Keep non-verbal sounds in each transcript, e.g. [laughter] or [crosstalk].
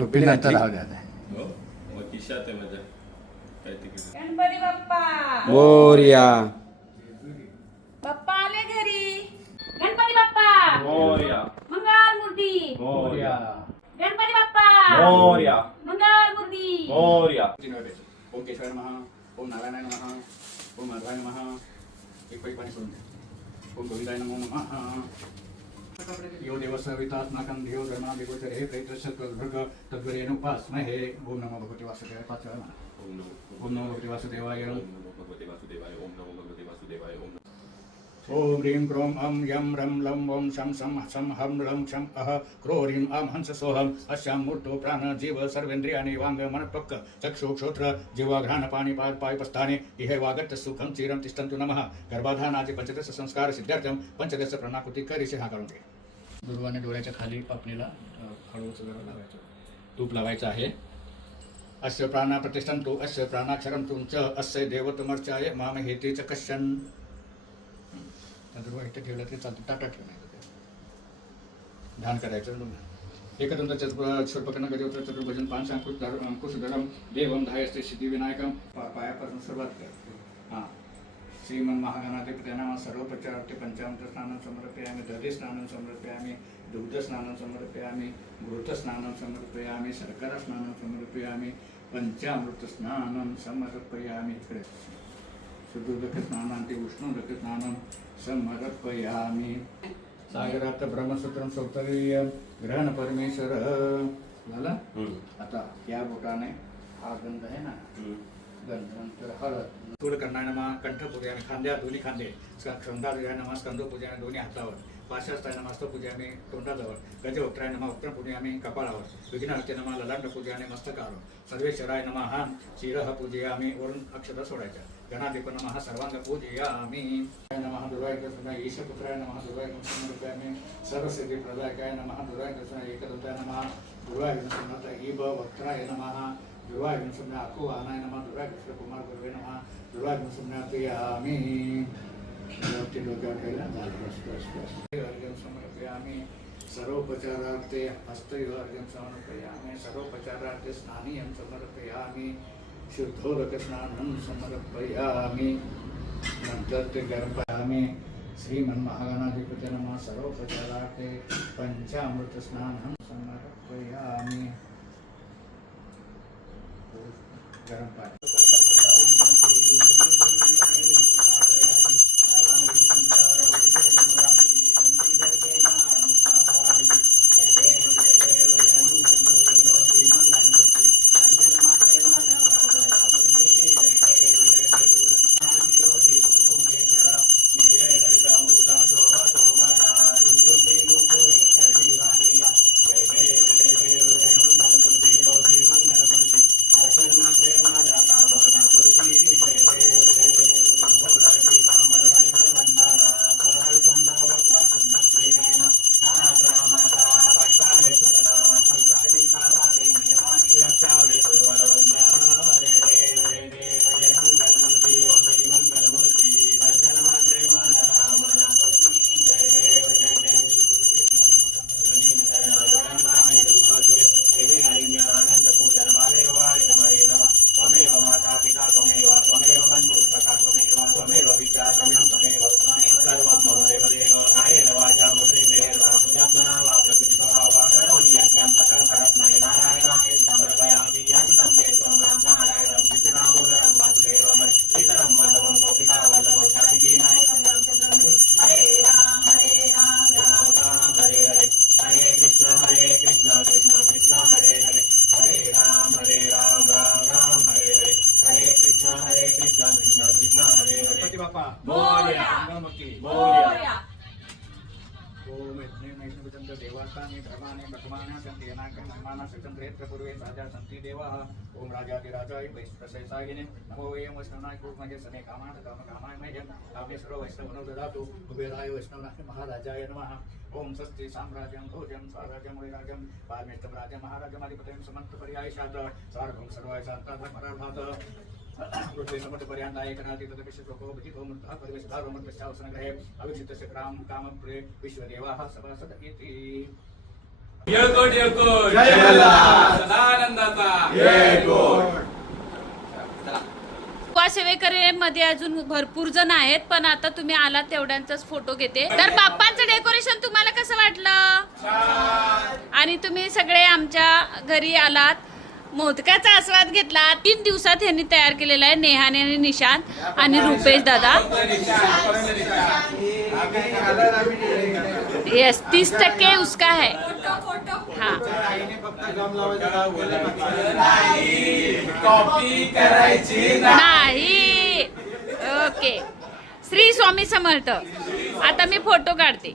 टोपी नंतर राहू द्या आता. हो मग खिशात आहे माझ्या. काय तिकीट गणपती बाप्पा! मोर्या. बाप्पा आले घरी. गणपती बाप्पा! मोर्या. मंगल मूर्ती. मोर्या. गणपती बाप्पा! मोर्या. मंगल मूर्ती. मोर्या. ओम केशवाय नमः ओम नारायणाय नमः ओम माधवाय नमः. एक पैक पाणी सोडून द्या. ओम गोविंदाय नमो नमः. यो देवस वितात्मकं धियो धर्मा विगोचर हे प्रेतस्य तद्भर्ग तद्वरेण उपास्महे ओम नमो भगवते वासुदेवाय पाच. ओम नमो ओम नमो भगवते वासुदेवाय। ओम नमो भगवते वासुदेवाय। ओम नमो भगवते वासुदेवाय। ओम ॐ ह्रीं क्रों अं यं रं लं वं शं शं सं हं लं शं अह क्रोरीं अं हंस अस्यां मूर्तो प्राण जीव सर्वेन्द्रियाणि वाङ्ग मनत्वक् चक्षु क्षोत्र जीव घ्राणपाणि पाद पायपस्थाने इह सुखं चिरं तिष्ठन्तु नमः गर्भाधानाचे पञ्चदश संस्कार सिद्धार्थं पंचदश प्रणाकृती करीशी हा करून घे दुर्वाने डोळ्याच्या खाली पापणीला हळूच जरा लावायचं. तूप लावायचं आहे. अस्य प्राणा प्रतिष्ठन्तु अस्य प्राणाक्षरं तुमच अस्य देवतमर्चाय माम हेतेच कश्यन्। नंतर इथे ठेवलं तरी चालतं. टाटा ठेवणार ध्यान करायचं एकदंत चतुर्पकर्ण गजवत्र चतुर्भजन पाच अंकुश अंकुशधरम देवम धायस्ते सिद्धिविनायकम पा पायापासून सुरुवात कर. हां. श्रीमन महागणाधिपती नाम सर्वोपचारार्थे पंचामृत स्नानं समर्पयामि दधी स्नानं समर्पयामि दुग्ध स्नानं समर्पयामि घृत स्नानं समर्पयामि शर्करा स्नानं समर्पयामि पंचामृत स्नानं समर्पयामि. इकडे सुदुर्दक स्नानांती उष्णोदक स्नानं समर्पयामि सागरात ब्रह्मसूत्रं सौतरीय ग्रहण परमेश्वर झालं आता या बोटाने हा गंध आहे ना? गंध नंतर हळद. सूड करणाऱ्या कंठपूजाने खांद्या दोन्ही खांदे. स्कंदापूजा नमा स्कंदपूजाने दोन्ही हातावर. पाशास्ताय नमा हस्तपूजाने तोंडाजवळ. गजवक्त्राय नमा वक्त्रपूजयामी कपाळावर. विघ्नहत्य नमा ललाट पूजयाने मस्तकावर. सर्वेश्वराय नमा हा. शिरह पूजयामी वरून अक्षता सोडायच्या. गणाधिप नमः सर्वांग पूजयामी नमः दुर्वाय कृष्ण ईशपुत्राय नमः दुर्वाय कृष्ण सर्वसिद्धी प्रदायकाय नमः दुर्वाय कृष्ण एकदत्ताय नमः दुर्वाय कृष्ण इब वक्त्राय नमः दुर्वाय कृष्ण अकु आनाय नमः दुर्वाय कृष्ण कुमार गुरुवे नमः दुर्वाय कृष्ण प्रियामी शुद्धोदकस्नानं समर्पयामि। नंतर ते गर्भयामि श्रीमन्महागणाधिपते नमः सर्वोपचारार्थे पञ्चामृतस्नानं समर्पयामि। गर्भपाणी ओम राजाधिराजाय वैश्वशैसागिने नमो वयं वैष्णवनाय कुर्महे सने कामान् काम कामाय मह्यं कामे सर्व वैष्णवनो ददातु कुबेराय वैष्णवनाय महाराजाय नमः. ओम स्वस्ति साम्राज्यं भोजं स्वराज्यं वैराज्यं पारमेष्टं राज्यं महाराजमाधिपत्यं समन्तपर्याय शात सार्वं सर्वाय शान्ता धर्मराभात पृथ्वी समर्थ पर्यांताय कनाति भजितो विश्वदेवाः सभासद इति। जय सेवेकरीमध्ये अजून भरपूर जण आहेत पण आता तुम्ही आलात तेवढ्यांचाच फोटो घेते. तर बाप्पांचं डेकोरेशन तुम्हाला कसं वाटलं? आणि तुम्ही सगळे आमच्या घरी आलात. मोदकाचा आस्वाद घेतला. तीन दिवसात यांनी तयार केलेला आहे नेहाने आणि निशांत आणि रुपेश दादा. येस तीस टक्के उसका है. हाँ. नाही. ओके. श्री स्वामी समर्थ. आता मी फोटो काढते.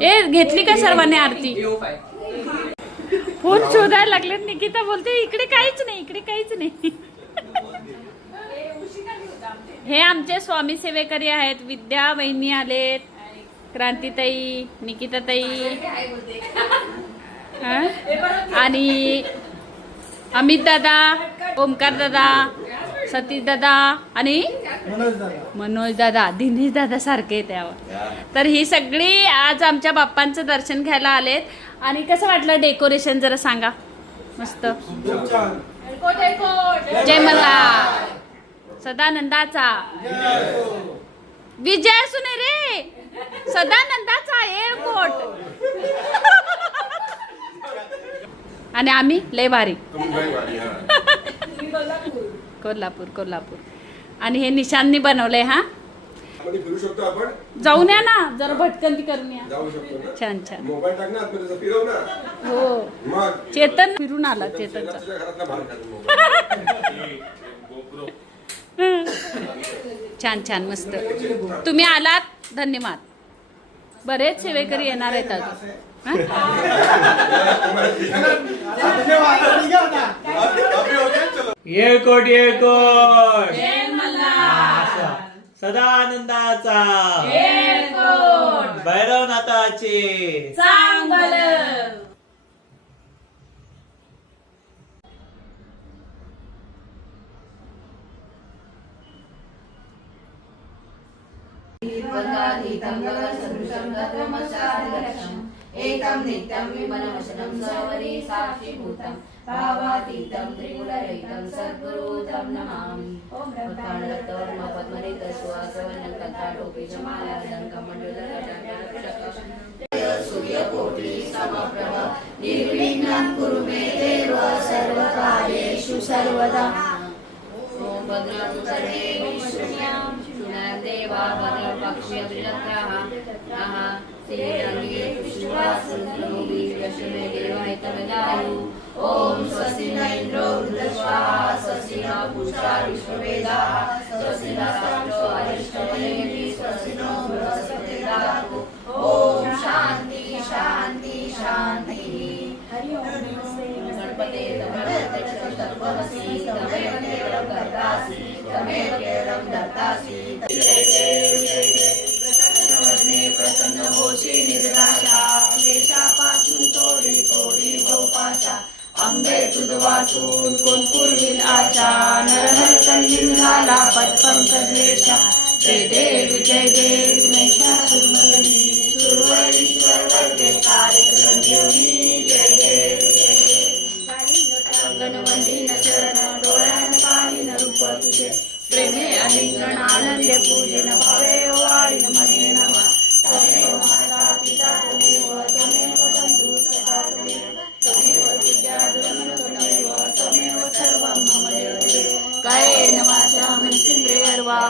ए घेतली का सर्वांनी आरती? फोन शोधायला लागले निकिता बोलते इकडे काहीच नाही इकडे काहीच नाही. हे आमचे स्वामी सेवेकरी आहेत विद्या वहिनी आलेत. क्रांतीताई निकिताताई. [laughs] हा? आणि अमित दादा ओमकार दादा सतीश दादा आणि मनोज दादा. दिनेश दादा सारखे त्यावर तर ही सगळी आज आमच्या बाप्पांचं दर्शन घ्यायला आलेत. आणि कसं वाटलं डेकोरेशन जरा सांगा? मस्त. जय मल्हार. सदानंदाचा. विजय सुने रे. सदानंदाचा एअरपोर्ट आणि आम्ही लय भारी. कोल्हापूर कोल्हापूर. आणि हे निशांनी बनवलंय हा. जाऊन या ना जरा भटकंती करून या. छान छान. हो. चेतन फिरून आला चेतनचा. [laughs] छान छान मस्त. तुम्ही आलात? धन्यवाद. बरेच सेवेकरी येणार आहेत अजून. हं? येळकोट येळकोट. सदा आनंदाचा भैरवनाथाची गगनसदृशं एकं नित्यं विमलवशनं सवरी साक्षीभूतं। भावातीतं त्रिगुणरहितं सद्गुरु तं नमामि। उत्तानरक्तवर्म पद्मनितसुवासवनं कन्ताटोपि च मालार्दं कमण्डलकटाक्षरक्षकं सूर्यकोटि समप्रभ निर्विघ्नं कुरु मे देव सर्वकार्येषु सर्वदा। ॐ भद्रं सर्वेभिः शृणुयां शृणुदेवा नः श्रीरङ्गे पुष्पासुन्दरोभि यशमे देवायतमदायु ॐ स्वस्ति न इन्द्रो वृद्धश्वाः स्वस्ति न पूषा विश्ववेदाः स्वस्ति न साक्षो अरिष्टनेमिः स्वस्ति न वाचून कोण पुरविल आशा? नरहर तल्लीन झाला पदपंकजलेशा जय देव जय देव महिषासुरमर्दिनी सुरवरीश्वर वर्गे कार्यक्रम संजीवनी जय देव जय देव. गणवंदीन चरण डोळ्यान पाहिन रूप तुझे. प्रेमे अलिंगण आनंदे पूजन भावे वाळीन मने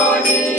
You.